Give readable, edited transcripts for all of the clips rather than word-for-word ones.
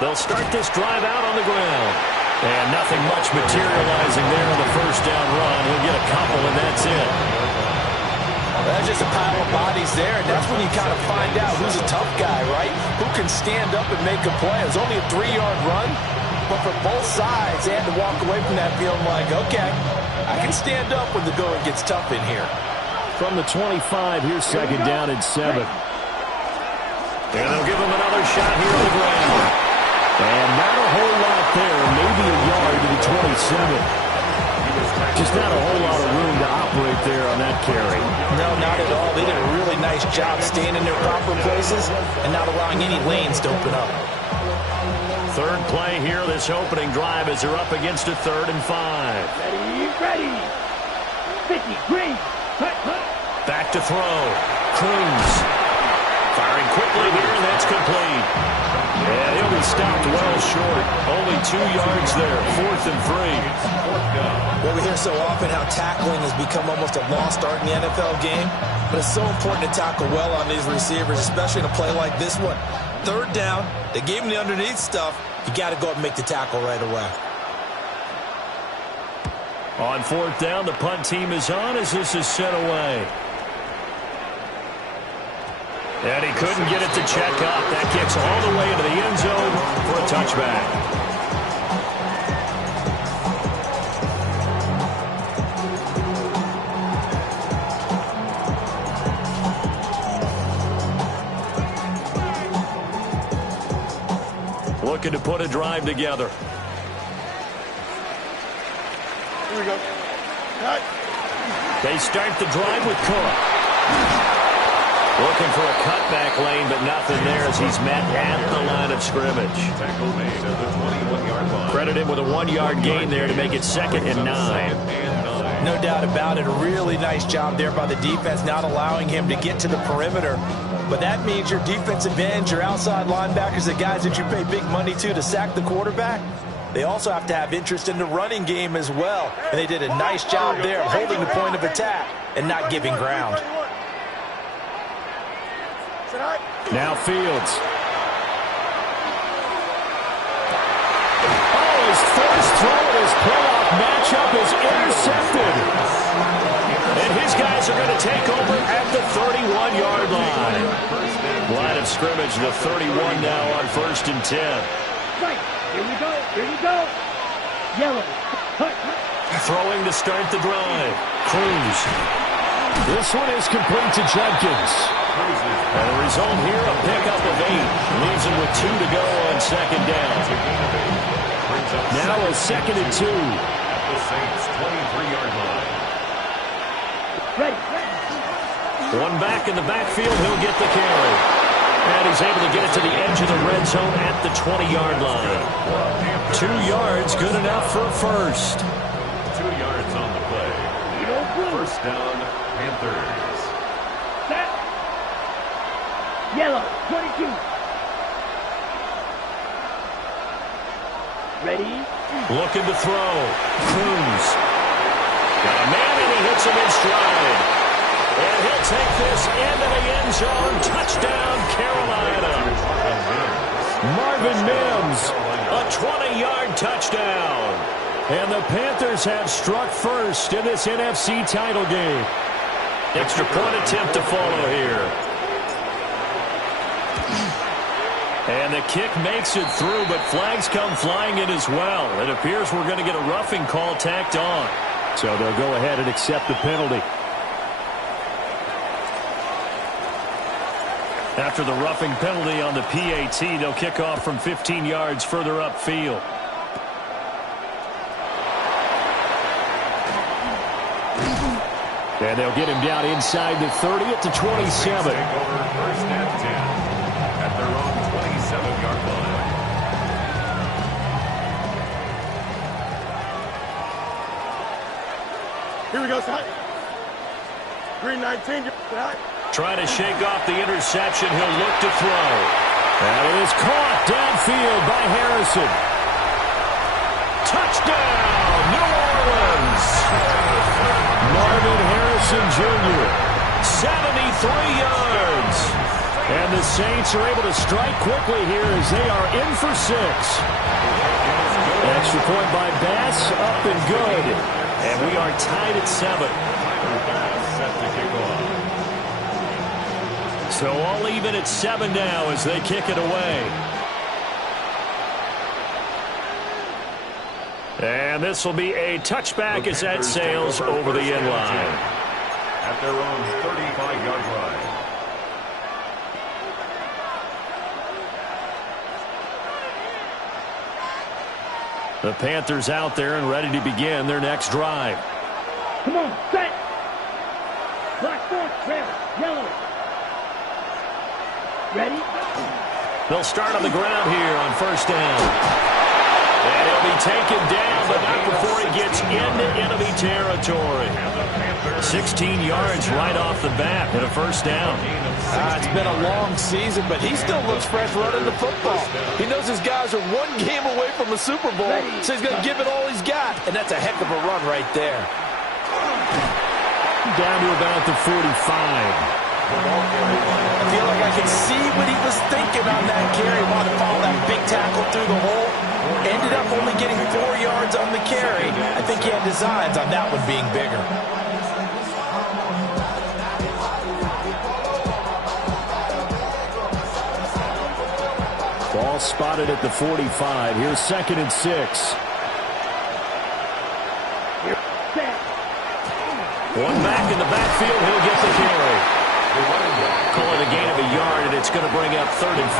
They'll start this drive out on the ground. And nothing much materializing there on the first down run. He'll get a couple, and that's it. That's just a pile of bodies there, and that's when you kind of find out who's a tough guy, right? Who can stand up and make a play. It was only a 3-yard run, but for both sides, they had to walk away from that feeling like, okay, I can stand up when the going gets tough in here. From the 25, here's second down and 7. And they'll give him another shot here on the ground. And not a whole lot there, maybe a yard to the 27. Just not a whole lot of room to operate there on that carry. No, not at all. They did a really nice job staying in their proper places and not allowing any lanes to open up. Third play here, this opening drive, as they're up against a 3rd and 5. Ready. 50, green. Back to throw. Cruz. Firing quickly here, and that's complete. And he'll be stopped well short. Only 2 yards there. 4th and 3. Well, we hear so often how tackling has become almost a lost art in the NFL game. But it's so important to tackle well on these receivers, especially in a play like this one. 3rd down, they gave him the underneath stuff. You got to go up and make the tackle right away. On 4th down, the punt team is on as this is sent away. And he couldn't get it to check up. That kicks all the way into the end zone for a touchback. Looking to put a drive together. Here we go. Cut. They start the drive with Cook. Looking for a cutback lane, but nothing there as he's met at the line of scrimmage. Tackle made at the 21-yard line. Credit him with a 1-yard gain there to make it 2nd and 9. No doubt about it. A really nice job there by the defense, not allowing him to get to the perimeter. But that means your defensive ends, your outside linebackers, the guys that you pay big money to sack the quarterback, they also have to have interest in the running game as well. And they did a nice job there of holding the point of attack and not giving ground. Now Fields. Oh, his first throw in his playoff matchup is intercepted. And his guys are going to take over at the 31-yard line. Line of scrimmage, the 31 now on 1st and 10. Right. Here we go. Here we go. Yellow. Throwing to start the drive. Cruz. This one is complete to Jenkins. And the result here, a pickup of 8. Leaves him with 2 to go on 2nd down. Now a 2nd and 2. At the Saints' 23-yard line. Ready. One back in the backfield, he'll get the carry. And he's able to get it to the edge of the red zone at the 20-yard line. 2 yards, good enough for a first. 2 yards on the play. First down, Panthers. Set. Yellow. 22. Ready. Looking to throw. Cruz. Got a man and he hits him in stride. And he'll take this into the end zone. Touchdown, Carolina. Marvin Mims, a 20-yard touchdown. And the Panthers have struck first in this NFC title game. Extra point attempt to follow here. And the kick makes it through, but flags come flying in as well. It appears we're going to get a roughing call tacked on. So they'll go ahead and accept the penalty. After the roughing penalty on the PAT, they'll kick off from 15 yards further upfield. And they'll get him down inside the 30 at the 27. Take over 1st and 10 at their own 27-yard line. Here we go, son. Green 19. Trying to shake off the interception. He'll look to throw. And it is caught downfield by Harrison. Touchdown, New Orleans. Marvin Harrison Jr., 73 yards. And the Saints are able to strike quickly here as they are in for 6. Extra point by Bass, up and good. And we are tied at 7. Set to kick off. So all even at 7 now as they kick it away. And this will be a touchback as that sails over the end line. At their own 35-yard line. The Panthers out there and ready to begin their next drive. Come on, set. Black force, Trevor. Yellow. Ready? They'll start on the ground here on first down. And he'll be taken down, but not before he gets into enemy territory. 16 yards right off the bat and a first down. It's been a long season, but he still looks fresh running the football. He knows his guys are one game away from a Super Bowl, so he's going to give it all he's got. And that's a heck of a run right there. Down to about the 45. I feel like I can see what he was thinking on that carry. Wanted to follow that big tackle through the hole. Ended up only getting 4 yards on the carry. I think he had designs on that one being bigger. Ball spotted at the 45. Here's 2nd and 6. One back in the backfield. He'll get the carry. Call it a gain of a yard, and it's going to bring up 3rd and 5.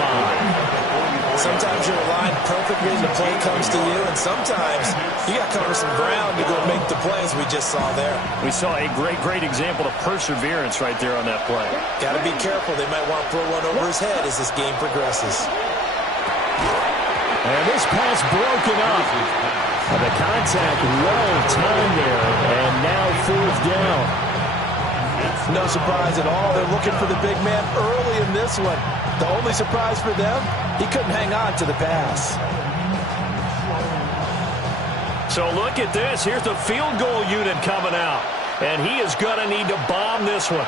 Sometimes you're aligned perfectly and the play comes to you, and sometimes you got to cover some ground to go make the plays we just saw there. We saw a great example of perseverance right there on that play. Got to be careful. They might want to throw one over his head as this game progresses. And this pass broken up. The contact well timed there, and now 4th down. No surprise at all. They're looking for the big man early in this one. The only surprise for them, he couldn't hang on to the pass. So look at this. Here's the field goal unit coming out. And he is going to need to bomb this one.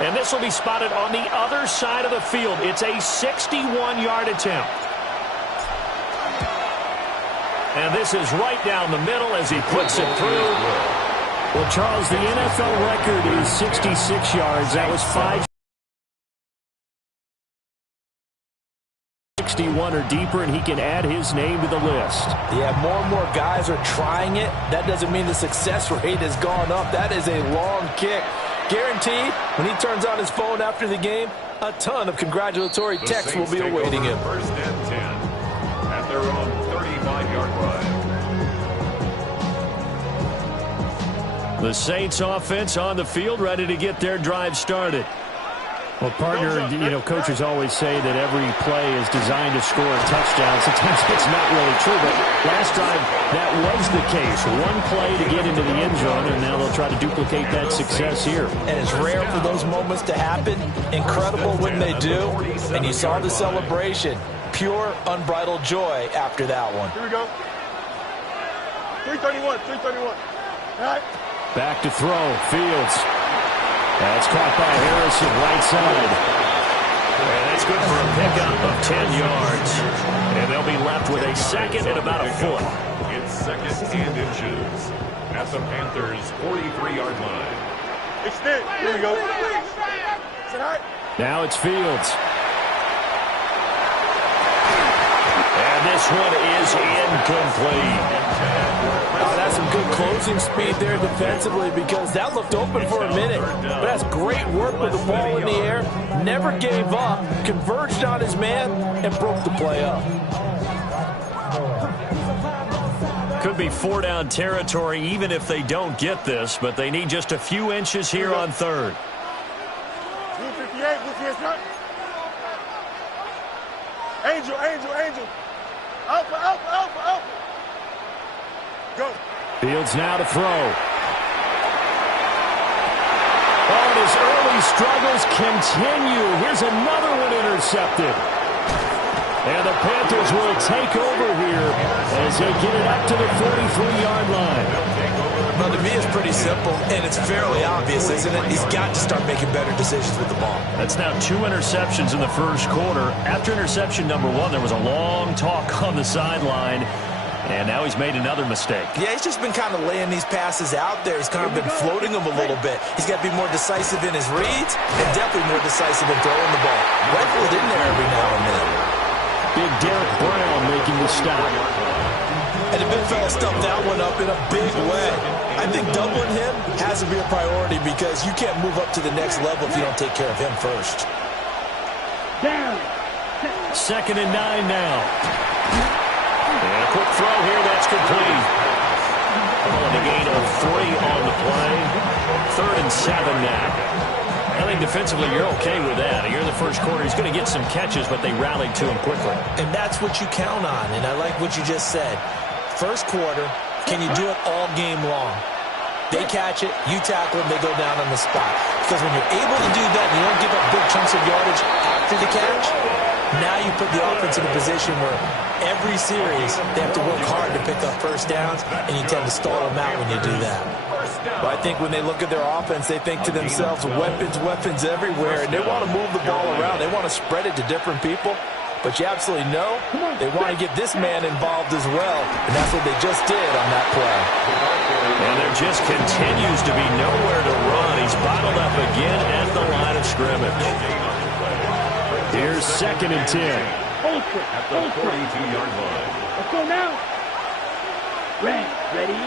And this will be spotted on the other side of the field. It's a 61-yard attempt. And this is right down the middle as he puts it through. Well, Charles, the NFL record is 66 yards. That was 561 or deeper, and he can add his name to the list. Yeah, more and more guys are trying it. That doesn't mean the success rate has gone up. That is a long kick. Guaranteed, when he turns on his phone after the game, a ton of congratulatory texts will be awaiting him. 1st and 10 at their own 35-yard line. The Saints offense on the field, ready to get their drive started. Well, partner, coaches always say that every play is designed to score a touchdown. Sometimes it's not really true, but last drive, that was the case. One play to get into the end zone, and now they'll try to duplicate that success here. And it's rare for those moments to happen. Incredible when they do. And you saw the celebration. Pure, unbridled joy after that one. Here we go. 331. All right. Back to throw. Fields. That's caught by Harrison, right side. And that's good for a pickup of 10 yards. And they'll be left with a 2nd and about a foot. It's 2nd and inches at the Panthers' 43-yard line. Extend. Here we go. Now it's Fields. And this one is incomplete. Oh, that's some good closing speed there defensively because that looked open for a minute. But that's great work with the ball in the air. Never gave up, converged on his man, and broke the play up. Could be 4-down territory even if they don't get this, but they need just a few inches here on 3rd. 258, Angel. Alpha. Go. Fields now to throw. Oh, and his early struggles continue. Here's another one intercepted. And the Panthers will take over here as they get it up to the 43-yard line. Well, the me, it's pretty simple, and it's fairly obvious, isn't it? He's got to start making better decisions with the ball. That's now 2 interceptions in the first quarter. After interception number 1, there was a long talk on the sideline, and now he's made another mistake. Yeah, he's just been kind of laying these passes out there. He's kind of been floating them a little bit. He's got to be more decisive in his reads and definitely more decisive in throwing the ball. Rifle it in there every now and then. Big Derek Brown making the stop. And the big fella stuffed that one up in a big way. I think doubling him has to be a priority because you can't move up to the next level if you don't take care of him first. Down. 2nd and 9 now. And a quick throw here, that's complete. On a gain of 3 on the play. 3rd and 7 now. I think defensively you're okay with that. Here in the first quarter, he's going to get some catches, but they rallied to him quickly. And that's what you count on, and I like what you just said. First quarter, can you do it all game long? They catch it, you tackle them, they go down on the spot. Because when you're able to do that, and you don't give up big chunks of yardage after the catch, now you put the offense in a position where every series they have to work hard to pick up first downs, and you tend to stall them out when you do that. But I think when they look at their offense, they think to themselves, weapons everywhere, and they want to move the ball around. They want to spread it to different people. But you absolutely know they want to get this man involved as well, and that's what they just did on that play. And there just continues to be nowhere to run. He's bottled up again at the line of scrimmage. Here's 2nd and 10. Ultra. At the 42-yard line. Let's go now. Ready?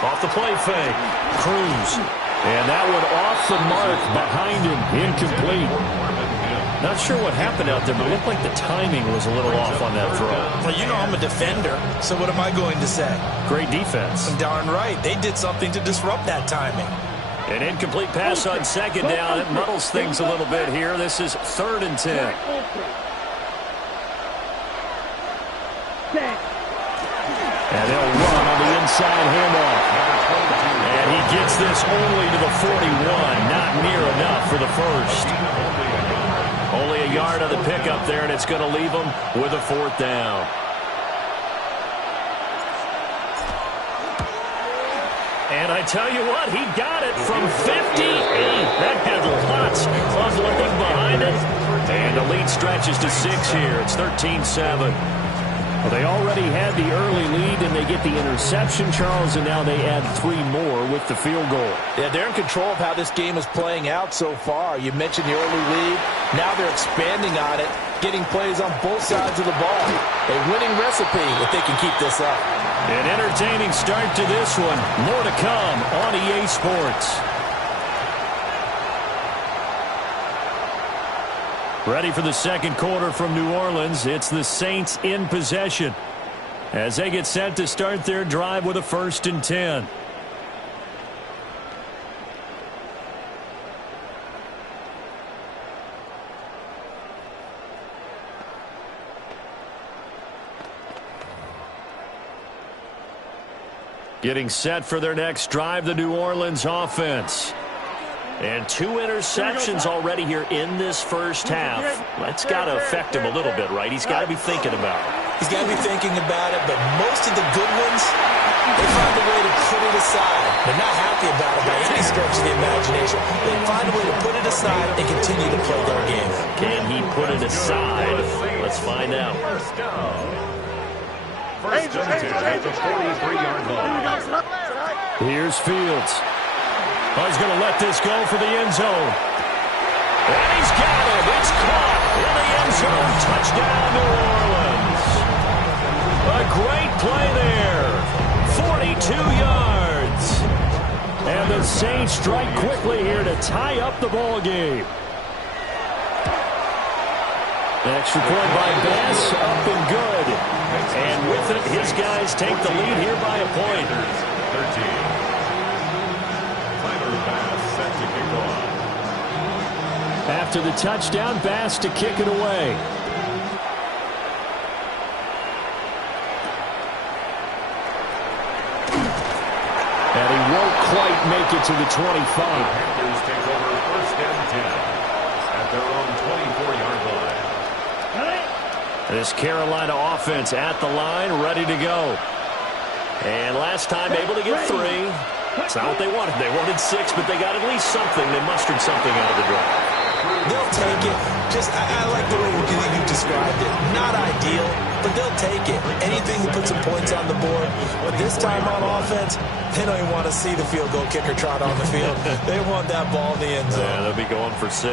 Off the play fake. Cruz. And that one off the mark behind him. Incomplete. Not sure what happened out there, but it looked like the timing was a little off on that throw. Well, you know I'm a defender, so what am I going to say? Great defense. Darn right. They did something to disrupt that timing. An incomplete pass on 2nd down. It muddles things a little bit here. This is 3rd and 10. And they'll run on the inside handoff. And he gets this only to the 41. Not near enough for the first. Only a yard on the pickup there, and it's going to leave him with a 4th down. And I tell you what, he got it from 58. That had lots of looking behind it. And the lead stretches to 6 here. It's 13-7. Well, they already had the early lead, and they get the interception, Charles, and now they add 3 more with the field goal. Yeah, they're in control of how this game is playing out so far. You mentioned the early lead. Now they're expanding on it, getting plays on both sides of the ball. A winning recipe if they can keep this up. An entertaining start to this one. More to come on EA Sports. Ready for the second quarter from New Orleans. It's the Saints in possession as they get set to start their drive with a 1st and 10. Getting set for their next drive, the New Orleans offense. And 2 interceptions already here in this first half. That's got to affect him a little bit, right? He's got to be thinking about it. He's got to be thinking about it, but most of the good ones, they find a way to put it aside. They're not happy about it by any stretch of the imagination. They find a way to put it aside and continue to play their game. Can he put it aside? Let's find out. First and 10 at the 43-yard line. Here's Fields. Oh, he's going to let this go for the end zone. And he's got it. It's caught in the end zone. Touchdown, New Orleans. A great play there. 42 yards. And the Saints strike quickly here to tie up the ball game. Extra point by Bass, up and good. And with it, his guys take the lead here by a point. 13. Bass set to kick off. After the touchdown, Bass to kick it away. And he won't quite make it to the 25. Panthers take over 1st and 10 at their own 24-yard line. This Carolina offense at the line, ready to go. And last time able to get 3. It's not what they wanted. They wanted 6, but they got at least something. They mustered something out of the drive. They'll take it. I like the way you described it. Not ideal, but they'll take it. Anything to put some points on the board. But this time on offense, they don't even want to see the field goal kicker trot on the field. They want that ball in the end zone. Yeah, they'll be going for 6.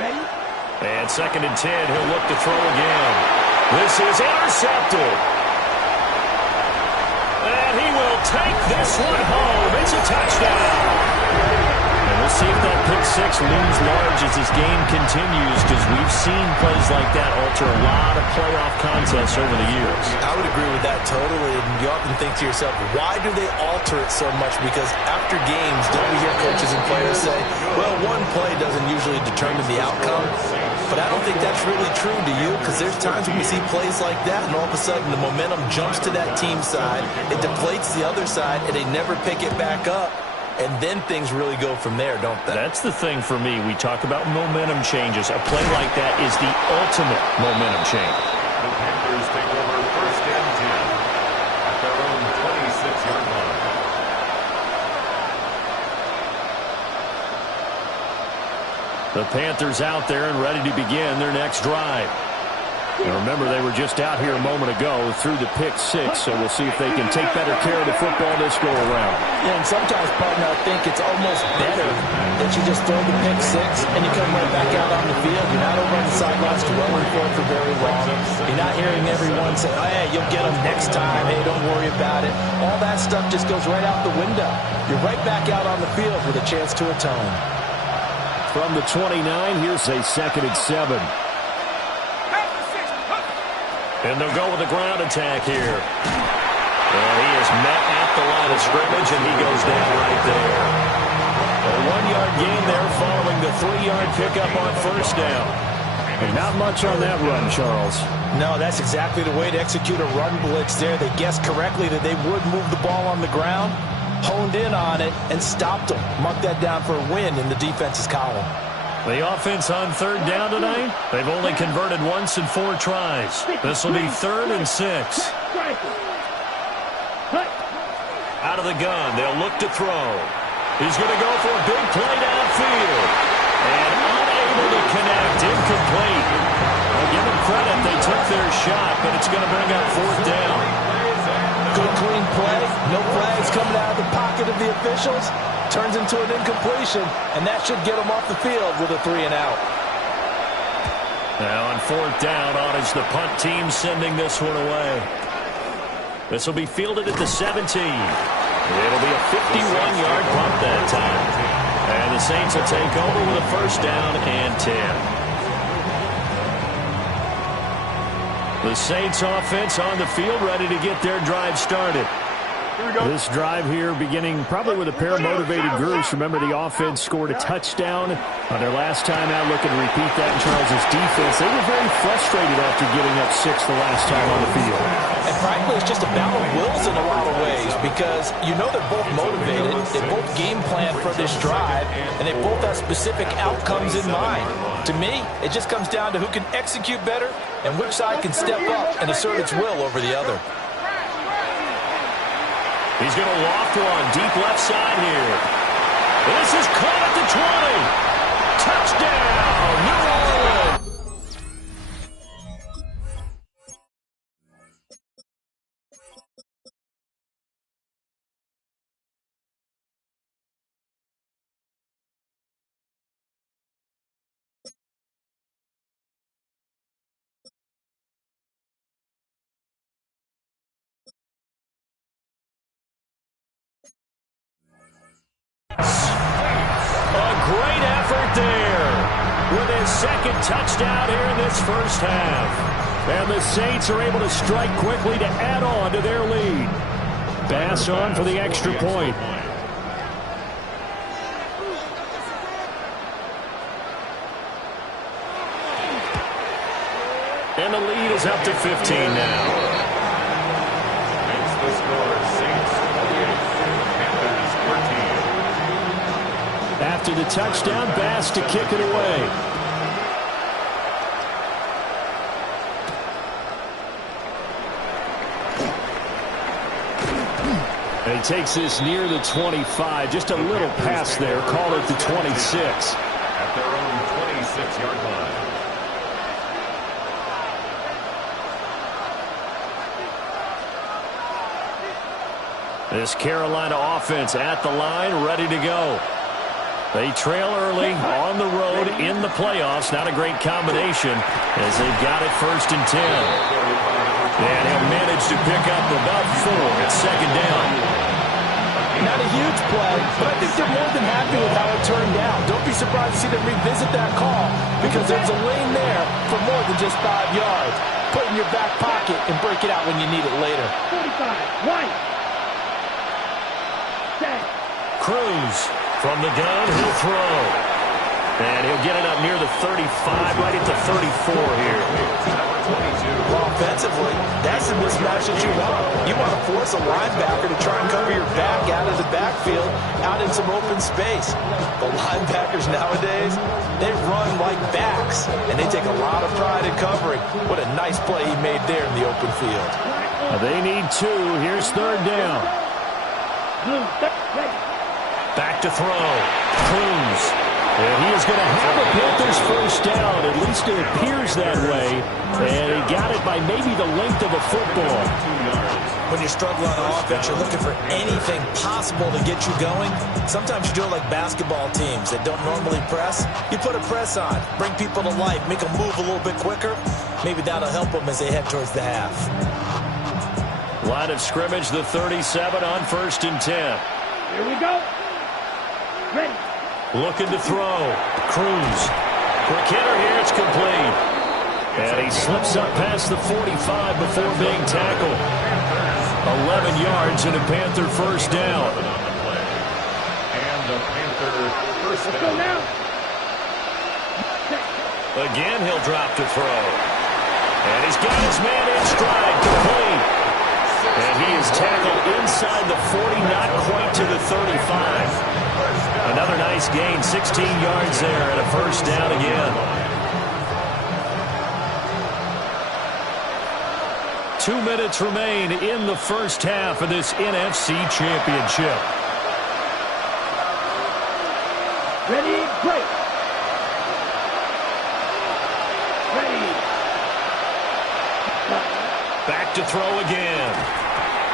Ready? And 2nd and 10, he'll look to throw again. This is intercepted. And he will take this one home. It's a touchdown. And we'll see if that pick 6 looms large as this game continues, because we've seen plays like that alter a lot of playoff contests over the years. I would agree with that totally. And you often think to yourself, why do they alter it so much? Because after games, don't we hear coaches and players say, well, one play doesn't usually determine the outcome. But I don't think that's really true, do you? Because there's times when we see plays like that, and all of a sudden the momentum jumps to that team side, it deflates the other side, and they never pick it back up. And then things really go from there, don't they? That's the thing for me. We talk about momentum changes. A play like that is the ultimate momentum change. The Panthers take over 1st and 10 at their own 26-yard line. The Panthers out there and ready to begin their next drive. And remember, they were just out here a moment ago through the pick 6, so we'll see if they can take better care of the football this go-around. Yeah, and sometimes, partner, I think it's almost better that you just throw the pick 6 and you come right back out on the field. You're not over on the sidelines dwelling for it for very long. You're not hearing everyone say, oh, hey, you'll get them next time. Hey, don't worry about it. All that stuff just goes right out the window. You're right back out on the field with a chance to atone. From the 29, here's a 2nd and 7. And they'll go with a ground attack here. And he is met at the line of scrimmage, and he goes down right there. A 1-yard gain there following the 3-yard pickup on 1st down. And not much on that run, Charles. No, that's exactly the way to execute a run blitz there. They guessed correctly that they would move the ball on the ground, honed in on it, and stopped them. Mark that down for a win in the defense's column. The offense on 3rd down tonight, they've only converted once in 4 tries. This will be 3rd and 6. Out of the gun, they'll look to throw. He's going to go for a big play downfield. And unable to connect, incomplete. I'll give them credit, they took their shot, but it's going to bring up 4th down. Good clean play, no flags coming out of the pocket of the officials. Turns into an incompletion, and that should get him off the field with a 3-and-out. Now on 4th down, on is the punt team sending this one away. This will be fielded at the 17. It'll be a 51-yard punt that time. And the Saints will take over with a 1st down and 10. The Saints offense on the field ready to get their drive started. This drive here beginning probably with a pair of motivated groups. Remember, the offense scored a touchdown on their last time out. Looking to repeat that in Charles' defense. They were very frustrated after giving up 6 the last time on the field. And frankly, it's just a battle of wills in a lot of ways, because you know they're both motivated. They both game plan for this drive, and they both have specific outcomes in mind. To me, it just comes down to who can execute better and which side can step up and assert its will over the other. He's going to loft one deep left side here. This is caught at the 20. Touchdown, New Orleans. Great effort there with his 2nd touchdown here in this 1st half. And the Saints are able to strike quickly to add on to their lead. Bass on for the extra point. And the lead is up to 15 now. Makes the score Saints 48, Panthers 14. After the touchdown, Bass to kick it away. And he takes this near the 25. Just a little pass there. Call it the 26. At their own 26-yard line. This Carolina offense at the line, ready to go. They trail early on the road in the playoffs. Not a great combination as they've got it 1st and 10. And he'll manage to pick up about 4 at 2nd down. Not a huge play, but I think they're more than happy with how it turned out. Don't be surprised to see them revisit that call because there's a lane there for more than just 5 yards. Put it in your back pocket and break it out when you need it later. 45, White. Cruz from the gun, he'll throw. And he'll get it up near the 35, right at the 34 here. Well, offensively, that's the mismatch that you want. You want to force a linebacker to try and cover your back out of the backfield, out in some open space. The linebackers nowadays, they run like backs, and they take a lot of pride in covering. What a nice play he made there in the open field. They need 2. Here's 3rd down. Back to throw. Cruz. And he is going to have a Panthers 1st down. At least it appears that way. And he got it by maybe the length of a football. When you're struggling on offense, you're looking for anything possible to get you going. Sometimes you do it like basketball teams that don't normally press. You put a press on, bring people to life, make them move a little bit quicker. Maybe that'll help them as they head towards the half. Line of scrimmage, the 37 on 1st and 10. Here we go. Ready. Looking to throw. Cruz. Quick hitter here. It's complete. And he slips up past the 45 before being tackled. 11 yards and a Panther 1st down. And the Panther 1st Let's go down. now. Again, he'll drop to throw. And he's got his man in stride. Complete. And he is tackled inside the 40, not quite to the 35. Another nice gain, 16 yards there, and a 1st down again. 2 minutes remain in the 1st half of this NFC Championship. Ready, break. Ready. Back to throw again.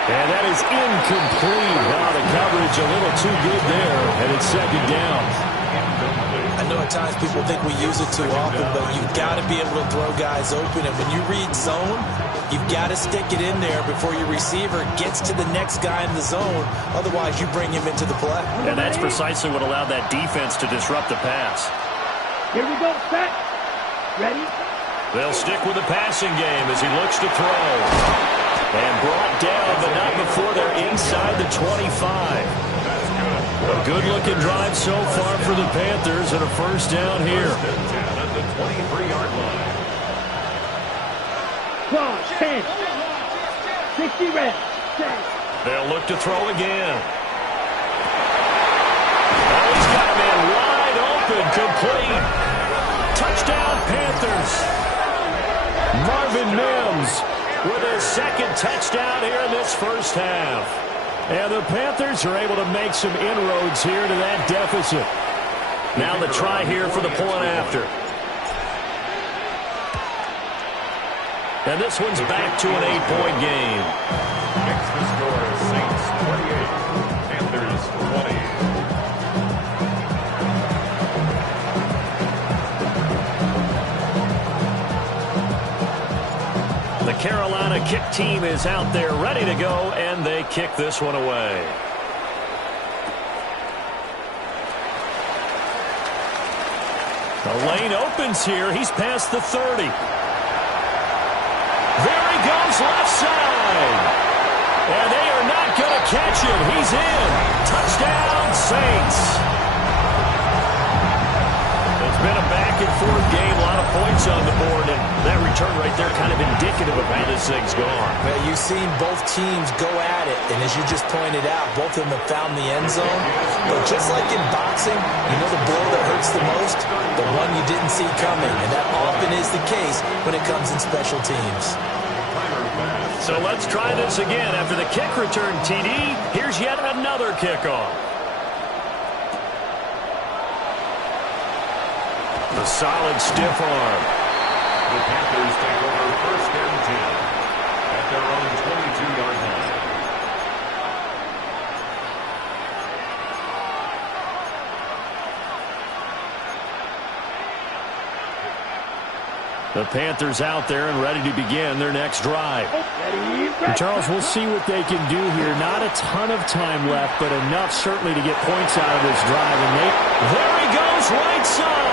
And that is incomplete. Wow, the coverage a little too good there, and it's 2nd down. I know at times people think we use it too often, but you've got to be able to throw guys open. And when you read zone, you've got to stick it in there before your receiver gets to the next guy in the zone. Otherwise, you bring him into the play. And that's precisely what allowed that defense to disrupt the pass. Here we go, set. Ready. They'll stick with the passing game as he looks to throw. And brought down, but not before they're inside the 25. A good-looking drive so far for the Panthers and a 1st down here. At the 23-yard line. 12, 10. 60 reps. Set. They'll look to throw again. Oh, he's got a man wide open, complete. Touchdown, Panthers. Marvin Mims with his 2nd touchdown here in this 1st half. And the Panthers are able to make some inroads here to that deficit. Now the try here for the point after. And this one's back to an 8-point game. Next the score, Saints 28, Panthers 20. The Carolina kick team is out there ready to go, and they kick this one away. The lane opens here. He's past the 30. There he goes, left side. And they are not going to catch him. He's in. Touchdown, Saints. It's been a back-and-forth game, a lot of points on the board, and that return right there kind of indicative of how this thing's gone. Well, you've seen both teams go at it, and as you just pointed out, both of them have found the end zone. But just like in boxing, you know the blow that hurts the most? The one you didn't see coming, and that often is the case when it comes in special teams. Timer pass. So let's try this again. After the kick return TD, here's yet another kickoff. The solid stiff arm. The Panthers take over first and 10 at their own 22-yard line. The Panthers out there and ready to begin their next drive. And Charles, we'll see what they can do here. Not a ton of time left, but enough certainly to get points out of this drive. And there he goes, right side.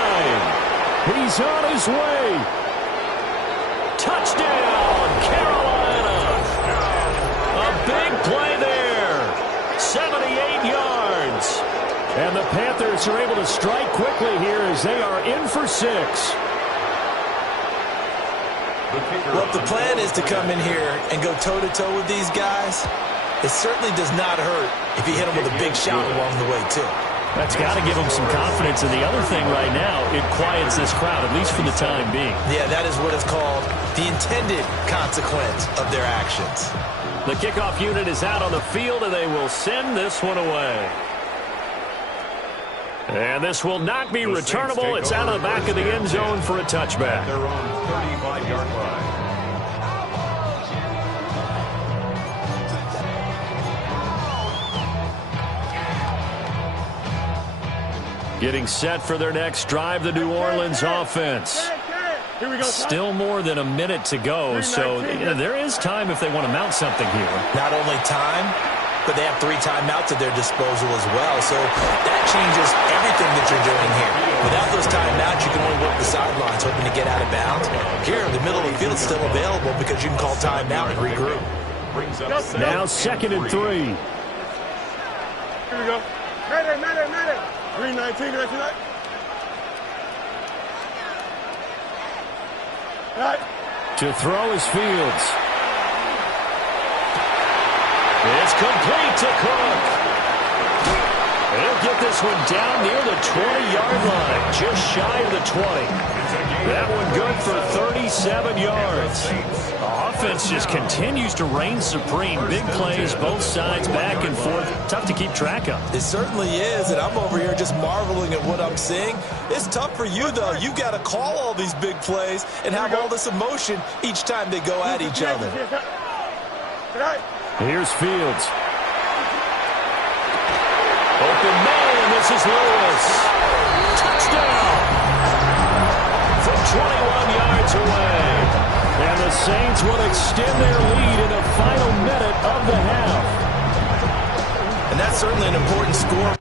He's on his way. Touchdown, Carolina. A big play there. 78 yards. And the Panthers are able to strike quickly here as they are in for 6. Well, if the plan is to come in here and go toe-to-toe with these guys, it certainly does not hurt if you hit them with a big shot along the way, too. That's got to give them some confidence. And the other thing right now, it quiets this crowd, at least for the time being. Yeah, that is what is called the intended consequence of their actions. The kickoff unit is out on the field, and they will send this one away. And this will not be returnable. It's out of the back of the end zone for a touchback. Their own 35-yard line. Getting set for their next drive, the New Orleans offense. Here we go. Still more than a minute to go, so there is time if they want to mount something here. Not only time, but they have 3 timeouts at their disposal as well. So that changes everything that you're doing here. Without those timeouts, you can only work the sidelines, hoping to get out of bounds. Here, the middle of the field is still available because you can call timeout and regroup. Now 2nd and 3. Here we go. Matter. 319, did I see that? Right. To throw is Fields. It's complete to Cook. He'll get this one down near the 20-yard line, just shy of the 20. That one good for 37 yards. The offense just continues to reign supreme. Big plays, both sides, back and forth. Tough to keep track of. It certainly is, and I'm over here just marveling at what I'm seeing. It's tough for you, though. You've got to call all these big plays and have all this emotion each time they go at each other. Here's Fields. Open man, this is Lewis. Touchdown! From 21 yards away. And the Saints will extend their lead in the final minute of the half. And that's certainly an important score.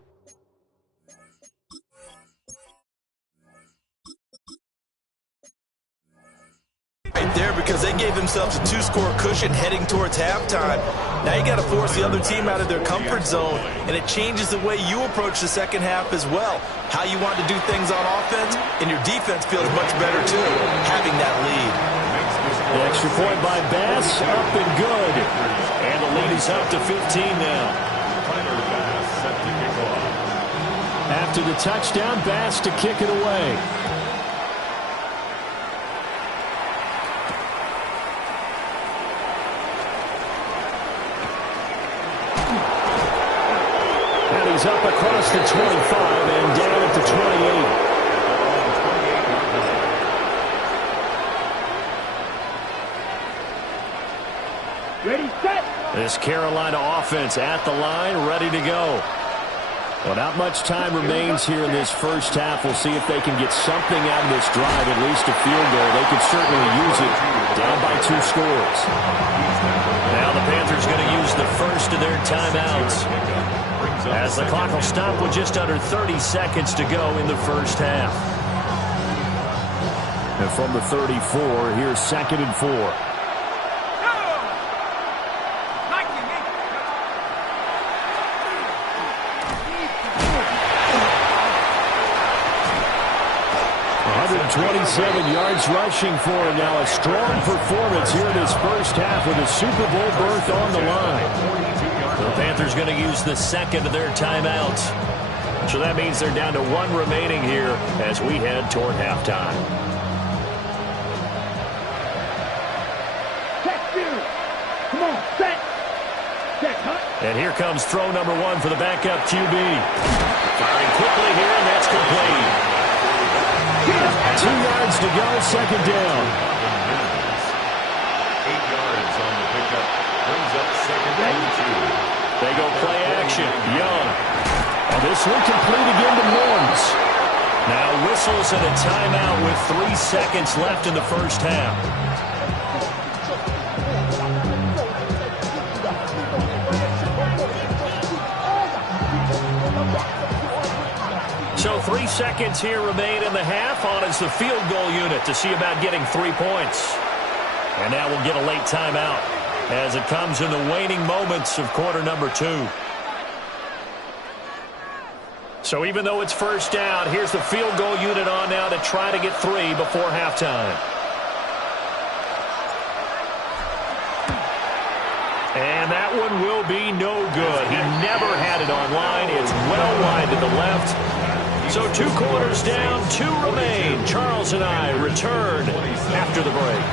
Right there, because they gave themselves a 2-score cushion heading towards halftime. Now you got to force the other team out of their comfort zone, and it changes the way you approach the second half as well. How you want to do things on offense, and your defense feels much better too, having that lead. The extra point by Bass, up and good. And the lead is up to 15 now. After the touchdown, Bass to kick it away. And he's up across the 25 and down at the 28. Ready, set. This Carolina offense at the line, ready to go. Well, not much time remains here in this first half. We'll see if they can get something out of this drive, at least a field goal. They could certainly use it, down by 2 scores. Now the Panthers going to use the first of their timeouts, as the clock will stop with just under 30 seconds to go in the first half. And from the 34, here's 2nd and 4. 27 yards rushing for him now. A strong performance here in this first half with a Super Bowl berth on the line. The Panthers going to use the second of their timeouts. So that means they're down to 1 remaining here as we head toward halftime. And here comes throw number 1 for the backup QB. Firing quickly here, and that's complete. 2 yards to go, second down. 8 yards on the pickup. Brings up second and 2. They go play action. Young. And this one complete again to Mims. Now whistles and a timeout with 3 seconds left in the first half. So 3 seconds here remain in the half. On is the field goal unit to see about getting 3 points. And now we'll get a late timeout as it comes in the waning moments of quarter number 2. So even though it's first down, here's the field goal unit on now to try to get 3 before halftime. And that one will be no good. He never had it on line. It's well wide to the left. So 2 quarters down, 2 remain. Charles and I return after the break.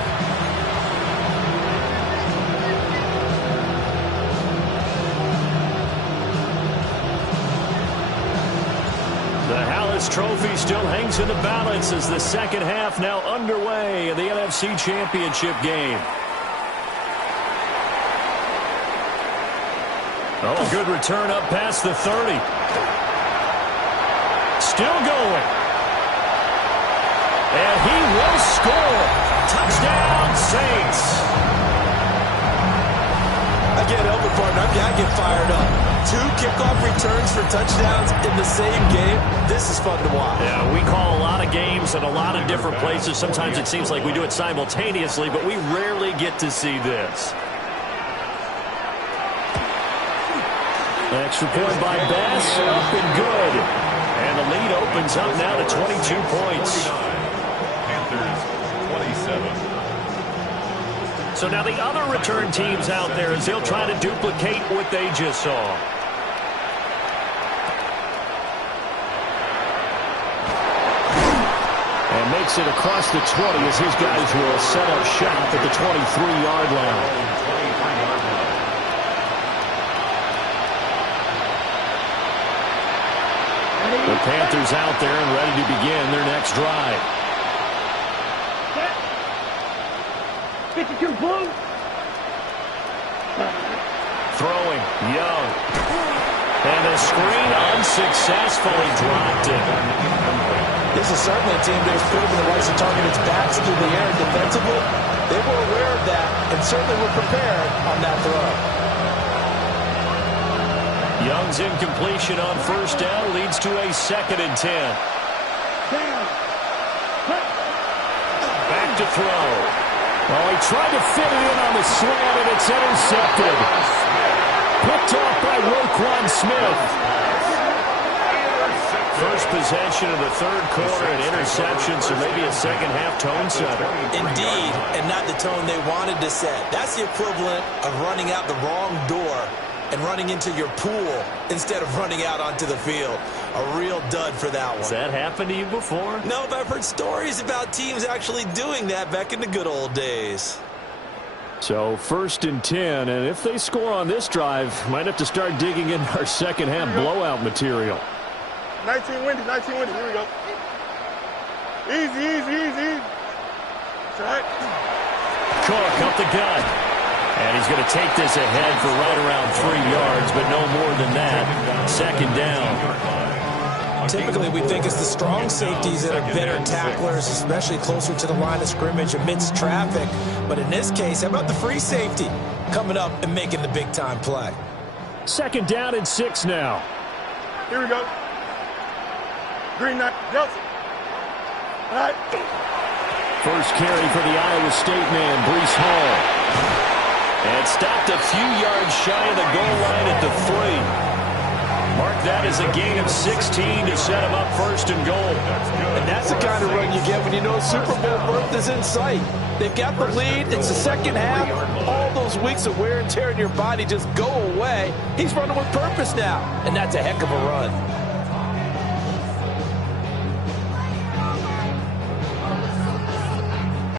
The Hallis Trophy still hangs in the balance as the second half now underway in the NFC Championship game. Oh, good return up past the 30. Still going. And he will score. Touchdown, Saints. Again, Elvin partner, I get fired up. 2 kickoff returns for touchdowns in the same game. This is fun to watch. Yeah, we call a lot of games in a lot of different places. Sometimes it seems like we do it simultaneously, but we rarely get to see this. Extra point by Bass, up and good. And the lead opens up now to 22 points. Panthers 27. So now the other return teams out there as they'll try to duplicate what they just saw. And makes it across the 20 as his guys will set up shop at the 23-yard line. The Panthers out there and ready to begin their next drive. 52 blue. Throwing, Young. And the screen unsuccessfully dropped it. This is certainly a team that has proven it likes to target its backs through the air defensively. They were aware of that and certainly were prepared on that throw. Young's incompletion on first down leads to a 2nd and 10. Back to throw. Oh, he tried to fit it in on the slant, and it's intercepted. Picked off by Roquan Smith. First possession of the 3rd quarter, an interception, so maybe a second-half tone setter. Indeed, and not the tone they wanted to set. That's the equivalent of running out the wrong door and running into your pool instead of running out onto the field. A real dud for that one. Has that happened to you before? No, but I've heard stories about teams actually doing that back in the good old days. So 1st and 10, and if they score on this drive, might have to start digging in our second-half blowout material. 19 windy, 19 windy. Here we go. Easy, easy, easy. Track. Cook up the gut. And he's going to take this ahead for right around 3 yards, but no more than that. Second down. Typically, we think it's the strong safeties that are better tacklers, especially closer to the line of scrimmage amidst traffic. But in this case, how about the free safety coming up and making the big-time play? Second down and 6 now. Here we go. Green knight. Johnson. All right. First carry for the Iowa State man, Breece Hall. And stopped a few yards shy of the goal line at the 3. Mark that as a gain of 16 to set him up 1st and goal. And that's the kind of run you get when you know Super Bowl berth is in sight. They've got the lead. It's the second half. All those weeks of wear and tear in your body just go away. He's running with purpose now, and that's a heck of a run.